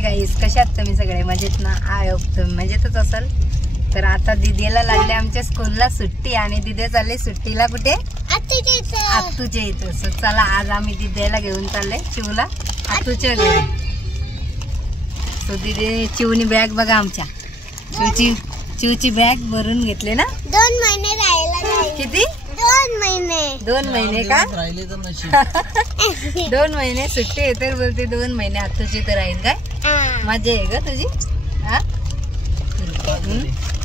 Hi guys, कशात तुम्ही सगळे मजेत ना? आय होप तुम्ही मजेतच असाल. तर आता दिदीला लागले आमच्या स्कूलला सुट्टी आणि दिदी चालले सुट्टीला कुठे? आत्तूच्या इथं. सो चला आज आम्ही दिदीला घेऊन चालले चिवला आत्तूच्या घरी. सो दिदी चिवनी बॅग बघा आमच्या चिवची बॅग भरून घेतले ना. 2 महिने राहिला. किती? 2 महिने का? 2 महिने सुट्टी आहे तर बोलते 2 महिने आत्तूची तर राहील काय? मजा आहे ग तुझी. हा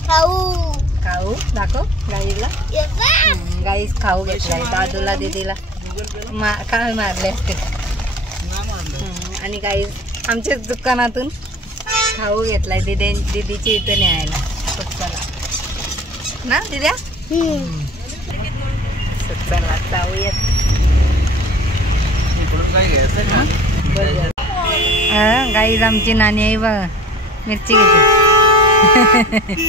खाऊ दाखव गाईला. गाईस खाऊ घेतलाय दादूला दीदीला काय मारले असते. आणि गाईस आमच्याच दुकानातून खाऊ घेतलाय दीदीची इथं न्यायला ना दिद्या. चला जाऊयात. गाईज आमची नानी आहे बघ मिरची घेते.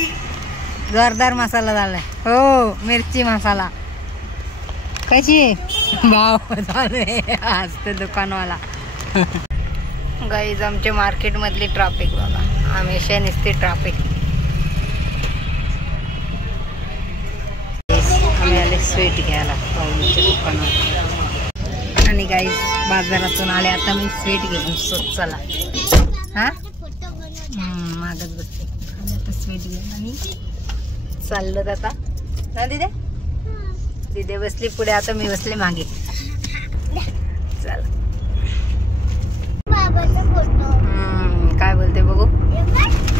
जोरदार मसाला झालाय हो. मिरची मसाला कशी भाव झाले असते दुकानवाला. गाईज आमच्या मार्केट मधली ट्रॅफिक बघा. हमेशा नसते ट्रॅफिक. आम्ही आले स्वीट घ्यायला पाहुणीच्या दुकानात. आणि गाईज बाजारातून आले आता मी स्वीट घेऊन. सो चला हा मागच बसते आता स्वीट घेऊन आणि चाललं आता ना दिदे. दिदे बसली पुढे आता मी बसले मागे. चला काय बोलते बघू.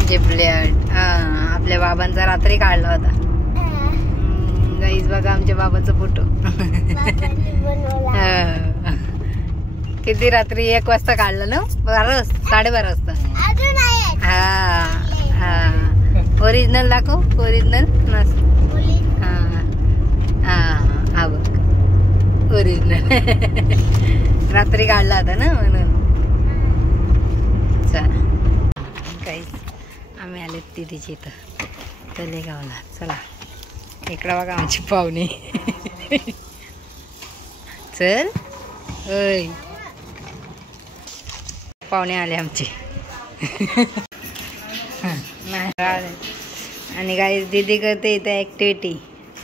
जिपलेट आपल्या बाबांचा रात्री काढला होता. गाईज बघा आमच्या बाबाचा फोटो. किती रात्री 1 वाजता काढलं ना? 12:30 वाजता. हा ओरिजिनल दाखव. ओरिजिनल हा बघ ओरिजिनल. रात्री काढला होता ना म्हणून. चला काहीच आम्ही आले दिदीची इथं तलेगावला. चला इकडं बघा आमची पाहुणे. चल ओय पाहुणे आले आमचे. आणि काही दीदी करते इथे ॲक्टिव्हिटी.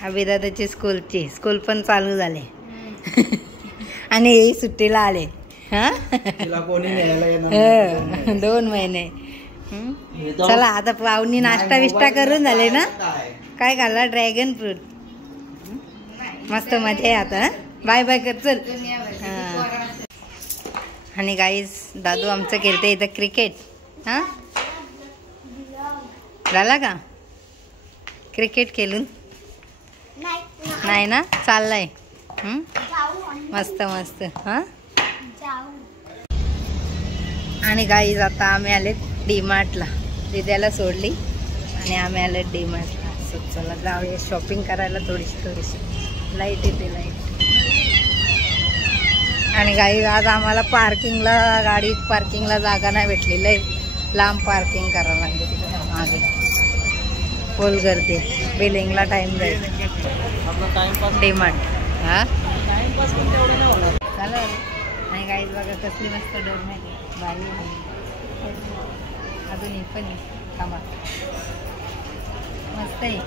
अभिदादाची स्कूलची. स्कूल पण चालू झाले आणि हे सुट्टीला आले. हा 2 महिने. चला आता पाहुणी नाश्ता विष्टा करून झाले ना. काय खाल्ला? Dragon fruit. मस्त मजा आहे आता. बाय बाय कर चल. आणि गाईज दादू आमचं खेळते इथं क्रिकेट. हा झाला का क्रिकेट खेळून? नाही ना चाललाय. मस्त मस्त. हा आणि गाईज आता आम्ही आले डीमार्टला. दिद्याला सोडली आणि आम्ही आले डीमार्टला. चला जाऊया शॉपिंग करायला. थोडीशी लाईट येते लाईट. आणि गाईज आज आम्हाला पार्किंगला गाडी पार्किंगला जागा नाही भेटलेली आहे. लांब पार्किंग करावं लागते तिकडे मागे. फुल गर्दी. बिलिंगला टाइम जाईल. डीमार्ट हा चला. आणि गाईज बघा कसली मस्त डोरमॅट भारी अजून ही पण कामा मस्त आहे.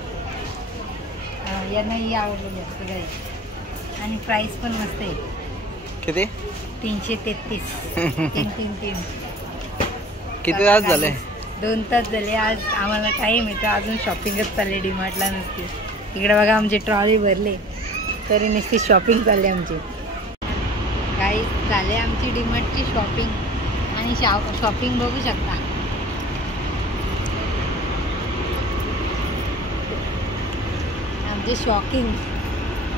यांनाही आवडलेली असते गाईज. आणि प्राईस पण मस्त आहे. किती? 333. 3 किती तास झाले? 2 तास झाले. आज आम्हाला टाईम येतो. अजून शॉपिंगच चालले डीमार्टला नसते. इकडे बघा आमची ट्रॉली भरली तरी नुसती शॉपिंग चालली आमची. काही झाले आमची डीमार्टची शॉपिंग. आणि शॉपिंग बघू शकता. आमचे शॉकिंग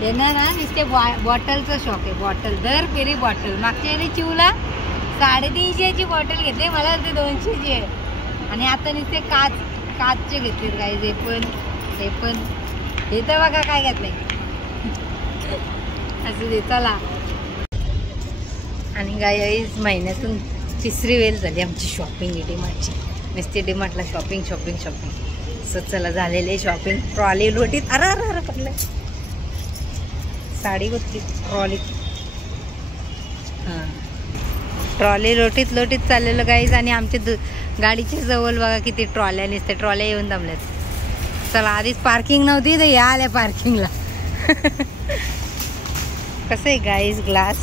येणार ना नुसते बॉटलचं शॉक आहे. बॉटल दर फेरी बॉटल. मागच्या वेळी चिवला 350ची बॉटल घेतली. मला ते 200ची आहे. आणि आता नुसते काचचे घेतलेत गाईज. हे पण हे तर बघा काय घेतलंय. असं दे चला. आणि गाईज महिन्यातून 3री वेळ झाली आमची शॉपिंग आहे डीमार्टची. नुसते डीमार्टला शॉपिंग शॉपिंग शॉपिंग. असं चला झालेले शॉपिंग. ट्रॉली लोटीत अरे पडलं. साडी बघली ट्रॉली. हां ट्रॉली लोटीत लोटीत चाललेलं गाईज. आणि आमच्या गाडीच्या जवळ बघा किती ट्रॉल्या निसते, ट्रॉल्या येऊन जमल्यात. चला आधीच पार्किंग नव्हती तर या आल्या पार्किंगला. कसं आहे गाईज ग्लास,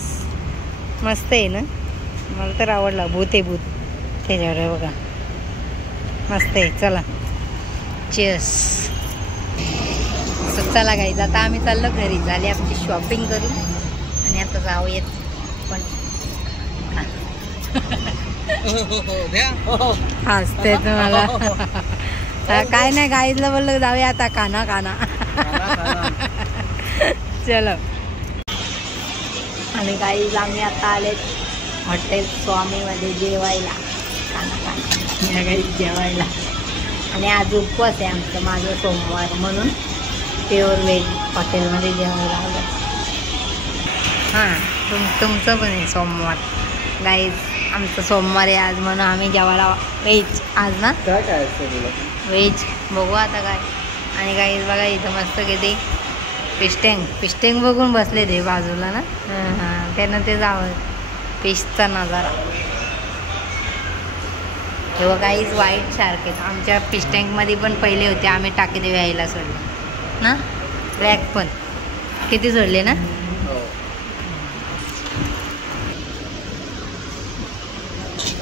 मस्त आहे ना, मला तर आवडला. भूत आहे भूत त्याच्यावर आहे बघा, मस्त आहे. चला चीअर्स. चला गाईज आता आम्ही चाललो घरी, झाली आमची शॉपिंग करू आणि आता जाऊयात. पण हसते तुम्हाला. काय नाही गाईजला बोललो जाऊया आता, काना काना. चलो. आणि गाईज आम्ही आता आलेत हॉटेल स्वामीमध्ये जेवायला, काना काना या गाईज जेवायला. आणि आज उपवास आहे आमचं, माझं सोमवार, म्हणून प्युअर व्हेज हॉटेलमध्ये जेवायला आलं. हां तुमचं पण आहे सोमवार गाईज. आमचं सोमवार आहे आज, म्हणून आम्ही जेवायला व्हेज आज ना. काय व्हेज बघू आता काय. आणि गाईज बघा इथं मस्त किती पिस्टेंग बघून बसले ते बाजूला ना. हां त्यानं ते जावं फिशचा नजारा. तेव्हा गाईज वाईट सारखे आमच्या पिस्टेंगमध्ये पण पहिले होते, आम्ही टाकी देवी यायला सोडले ना. रॅक पण किती सोडले ना.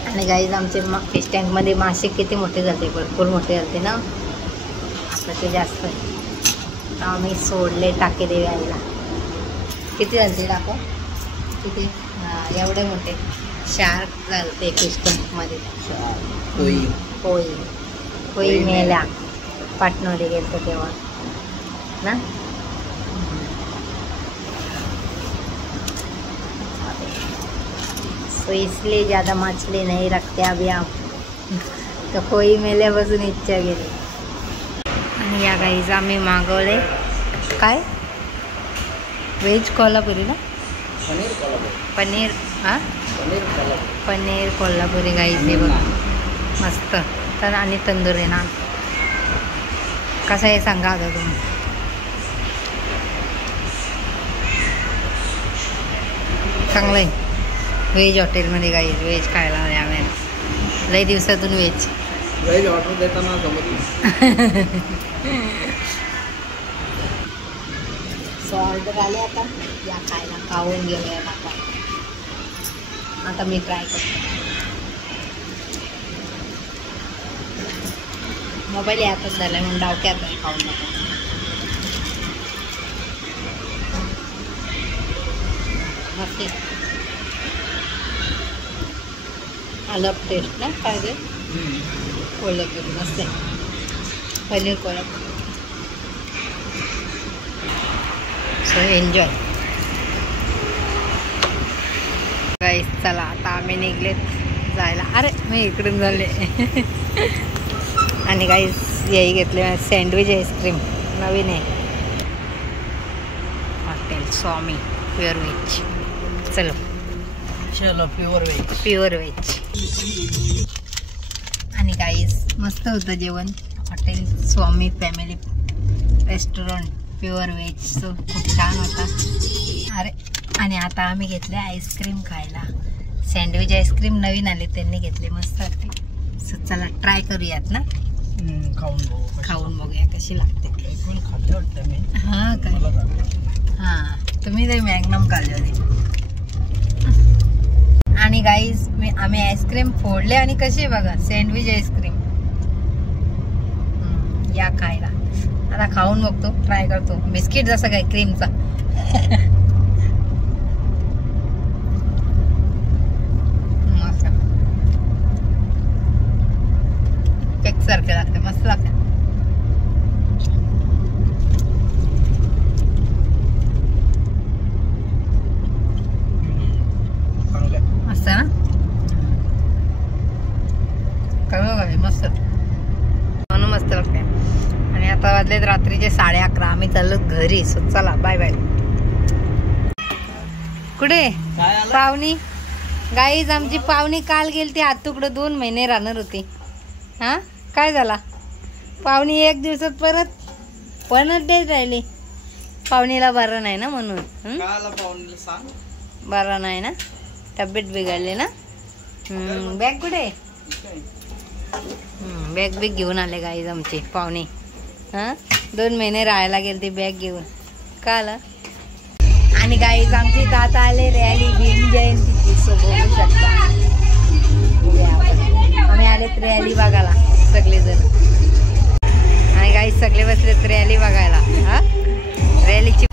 आणि गाईज आमचे फिश टँकमध्ये मासे किती मोठे झाले, भरपूर मोठे झाले ना. आता ते जास्त आहे तर आम्ही सोडले टाके देवी आईला. किती झाले टाको किती, एवढे मोठे शार्क झालते फिश टँकमध्ये. होई मेल्या पाटणमध्ये गेलतो तेव्हा ना. तो इसलिए ज़्यादा मछली नहीं रखते अभी आप. तो कोई मेल्यापासून इच्छा गेली. आणि या गाईज आम्ही मागवले काय व्हेज कोल्हापुरी ना, पनीर. हां पनीर कोल्हापुरी गाईज हे बघा मस्त. तर आणि तंदुरी नान कसं आहे सांगा आता तुम्ही. चांगलं आहे व्हेज हॉटेलमध्ये गाईज. व्हेज खायला आले आम्ही लई दिवसातून व्हेज ऑर्डर देताना सो ऑर्डर आले आता या खायला, खाऊन घेऊया आता मी ट्राय करतो. मोबाईल यातच झाला म्हणून डावक्यात नाही खाऊन नको. मस्त अलग टेस्ट ना काय ते कोल्हापुरी मस्त आहे. पनीर कोल्हापुरी. सो एन्जॉय गाईस. चला आता आम्ही निघलेत जायला. अरे मी इकडून झाले. आणि गाईस याही घेतले सँडविच आईस्क्रीम नवीन आहे हॉटेल स्वामी प्युअर व्हेज. चलो चलो प्युअर व्हेज. आणि गाईस मस्त होतं जेवण. Hotel Swami family restaurant pure veg. So खूप छान होता. अरे आणि आता आम्ही घेतले आईस्क्रीम खायला. सँडविच आईस्क्रीम नवीन आले त्यांनी घेतले, मस्त वाटते. सो चला ट्राय करूयात ना. खाऊन बघूया कशी लागते. हां काय हां तुम्ही ते मॅग्नम खाल्ले होते. आणि गाईज आम्ही आईस्क्रीम फोडले आणि कशी बघा सँडविच आईस्क्रीम. या खायला आता खाऊन बघतो, ट्राय करतो. बिस्किट जसं काय क्रीमचा. मस्त केक सारखे लागते, मस्त लागते. मस्त ना कळलं मस्त म्हणून मस्त लागते. आणि आता वाजलेत रात्रीचे 11:30. आम्ही चाललो घरी. सो चला बाय बाय. कुठे पाहुणी गाईज आमची पाहुणी काल गेली ती आज तुकडं 2 महिने राहणार होती. हा काय झाला पाहुणी 1 दिवसात परत डेट राहिली. पाहुणीला बरं नाही ना म्हणून. बरं नाही ना, तब्येत बिघडली ना. बॅग कुठे? बॅग बिग घेऊन आले गाईज आमचे पाहुणे. हा 2 महिने राहायला गेले ते बॅग घेऊन. का आलं? आणि गाईज आमची इथं आता आले रॅली भीम जयंतीची. सो बघू शकता आम्ही आलेत रॅली बघायला सगळेजण. आणि गाईज सगळे बसलेत रॅली बघायला. हा रॅलीची